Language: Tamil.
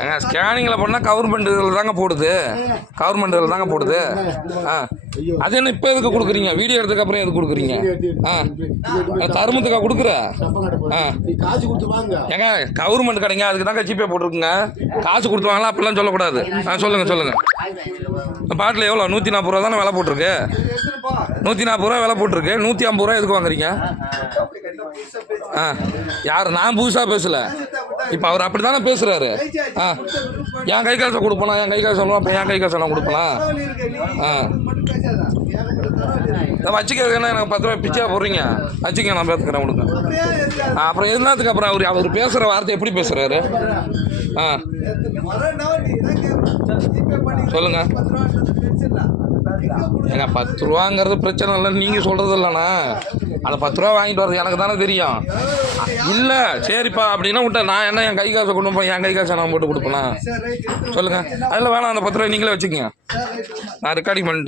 ஏங்க ஸ்கேனிங்கில் போனால் கவர்மெண்ட்டில் தாங்க போடுது, கவர்மெண்ட்டில் தாங்க போடுது. ஆ அது என்ன இப்போ எதுக்கு கொடுக்குறீங்க? வீடியோ எடுத்ததுக்கப்புறம் எதுக்கு கொடுக்குறீங்க? தருமத்துக்காக கொடுக்குற? ஏங்க கவர்மெண்ட் கடைங்க, அதுக்கு தாங்க ஜிபே போட்டிருக்குங்க. காசு கொடுத்து வாங்கலாம் அப்படிலாம் சொல்லக்கூடாது. சொல்லுங்கள். பாட்டில் எவ்வளோ? 140 ரூபா தானே விலை போட்டிருக்கு. 140 ரூபா விலை போட்டிருக்கு. 150 ரூபா எதுக்கு வாங்குறீங்க? யார்? நான் புதுசாக பேசல. இப்போ அவர் அப்படி தானே பேசுகிறாரு. என் கை காசை கொடுப்பலாம், என் கை காசு சொல்லணும். அப்போ என் கை காசை நான் கொடுப்பலாம். வச்சுக்கிறது என்ன? எனக்கு 10 ரூபா பிச்சா போடுறீங்க, வச்சுக்க, நான் பேசுக்கிறேன் கொடுங்க. அப்புறம் எல்லாத்துக்கு அப்புறம் அவர் பேசுகிற வார்த்தை எப்படி பேசுகிறாரு? சொல்லுங்க. ஏங்க 10 ரூபாங்கிறது பிரச்சனை இல்லைன்னு நீங்கள் சொல்கிறது இல்லைண்ணா. அந்த 10 ரூபா வாங்கிட்டு வர்றது எனக்கு தானே தெரியும். இல்லை சரிப்பா அப்படின்னா விட்டா நான் என்ன என் கை காசை கொண்டு போய் என் கை காசை நான் போட்டு கொடுப்பேனா? சொல்லுங்கள். அதில் வேணாம், அந்த 10 ரூபாய் நீங்களே வச்சுக்கோங்க. நான் ரெக்கார்டிங் பண்ணிட்டேன்.